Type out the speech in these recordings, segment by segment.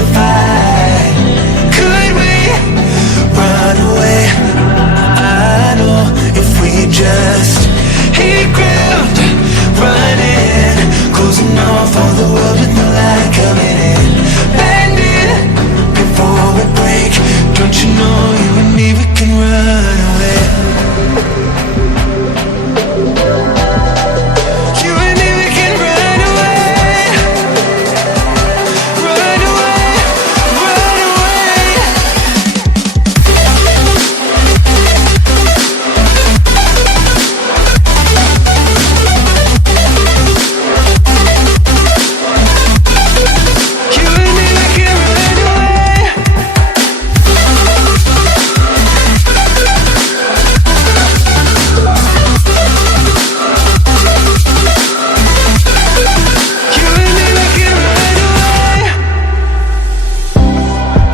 the fight. Could we run away? I know if we just hit ground, running, closing off all the world with no light coming in, bending before we break. Don't you know you and me, we can run away. You and me, we can run away. Run away, run away. You and me, we can run away. You and me, we can run away.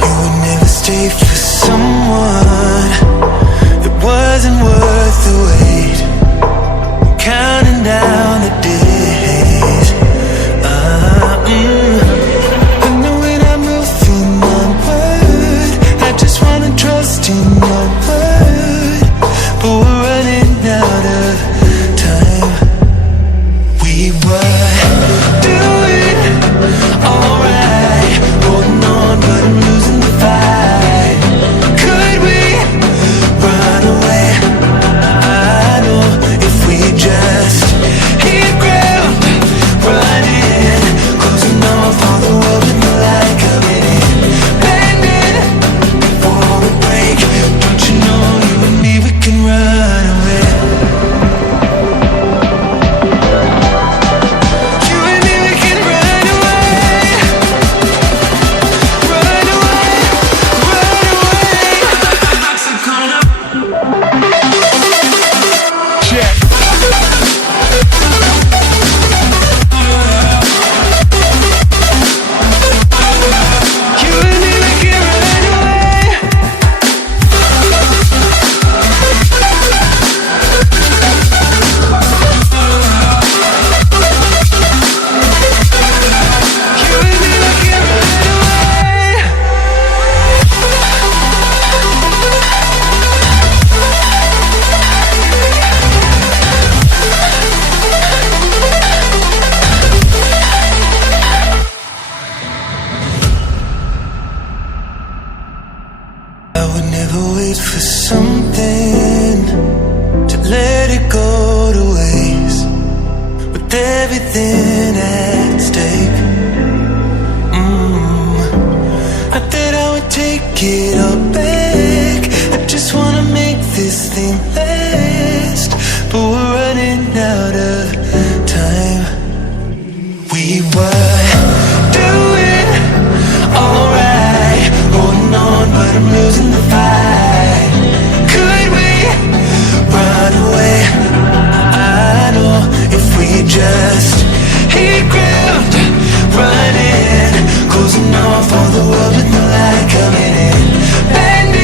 You would never stay for someone that wasn't worth the wait. I'm counting down the days. I know when I'm moving onward, I just wanna trust in your word, but we're running out of time. We were doing alright, holding on, but I'm losing the fight. Could we run away? I know if we just hit ground, running, closing off all the world with no light coming in, bending before we break. Don't you know you and me, we can run away. You and me, we can run away. Run away, run away. Check. You and me, we can run away. You and me, we can run away. I would never wait for something to let it go to waste, with everything at stake. I thought I would take it all back. I just wanna make this thing last, but we're running out of time. We were doing alright, holding on, but I'm losing the fight. Could we run away? I know if we just hit ground, running, closing off all the world with no light coming in, bending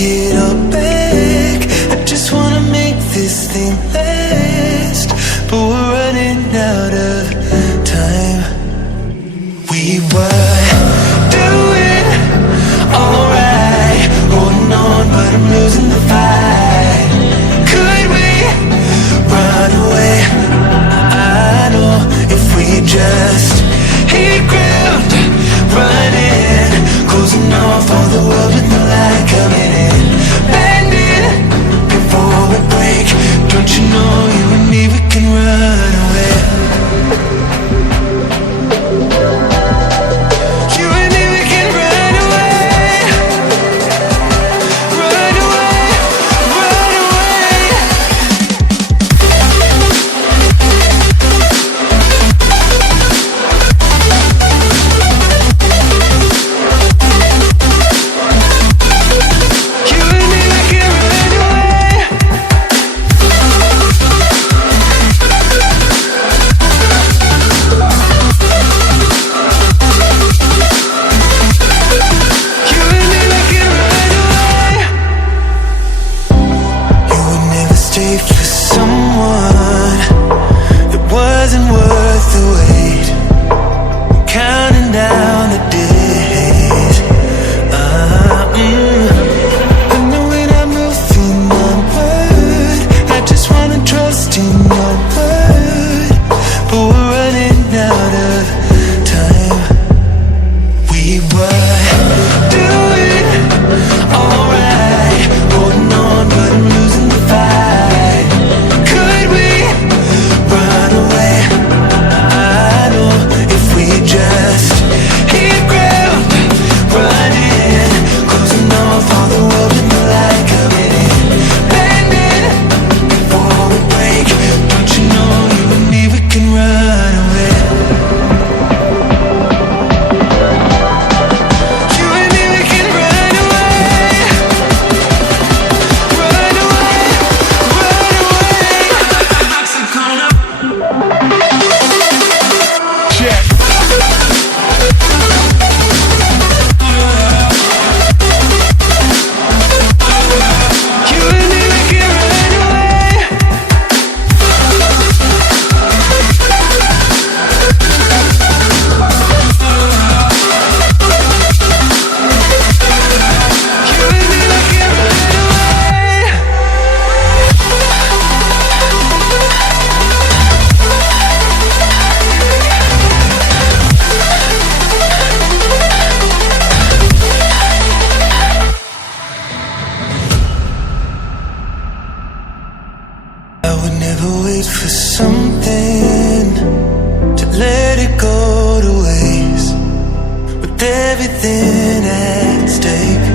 it all back. I just wanna make this thing last, but we're running out of time. We were doing alright, holding on, but I'm losing the fight. Could we run away? I know if we just hit ground, running, closing off all the world with no light coming in, bending before we break. Don't you know you and me, we can run away. You and me, we can run away. Run away, run away. You and me, we can run away. You and me, we can run away. You would never stay for someone that wasn't worth the wait. I'm counting down the days. I know when I'm moving onward, I just wanna trust in your word, but we're running out of time. We were doing alright, holding on, but I'm losing the fight. Could we run away? I know if we just hit ground, running, closing off all the world with the light coming in, bending before we break. Don't you know you and me, we can run away. You and me, we can run away. Run away, run away. Check. You and me, we can run away. You and me, we can run away. I would never wait for something to let it go to waste, with everything at stake.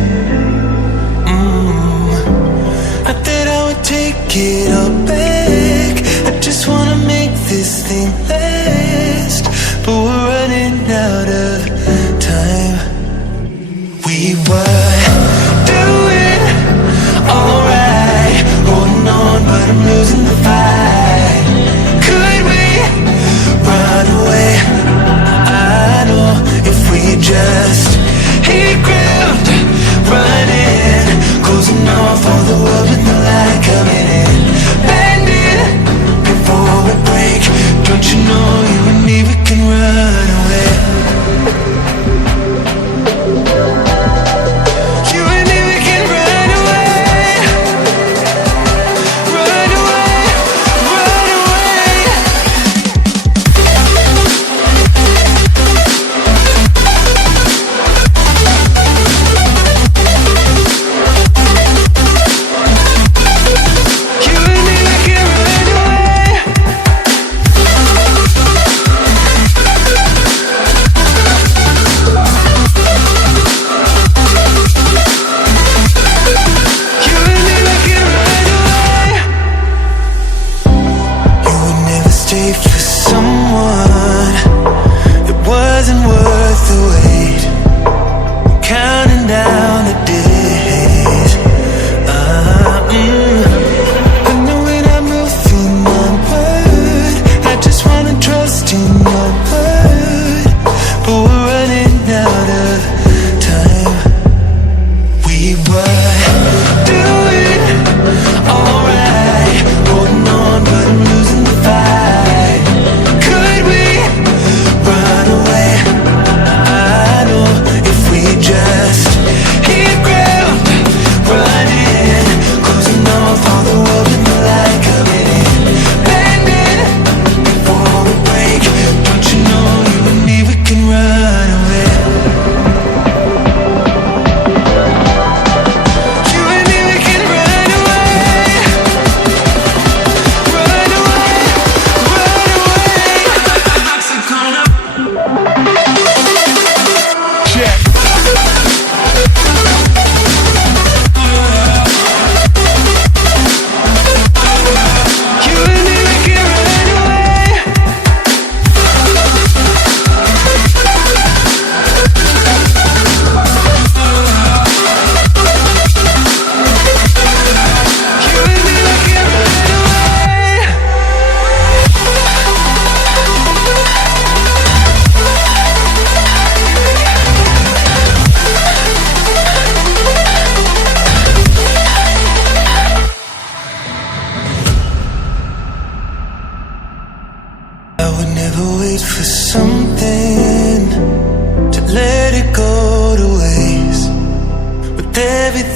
Not that I would take it all back. I just wanna make this thing last, but we're running out of time. We were doing alright, holding on, but I'm losing the fight. Could we run away? I know if we just hit ground, running, closing off all the world with no light coming in, bending before we break. Don't you know you and me, we can run away. You and me, we can run away. Run away, run away. You and me, we can run away. You and me, we can run away. You would never stay for someone that wasn't worth the wait. I'm counting down the days. I know when I'm moving onward, I just wanna trust in your word, but we're running out of time. We were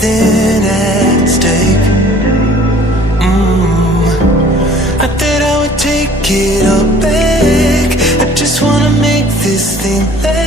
something at stake. Not that I would take it all back, I just wanna make this thing last.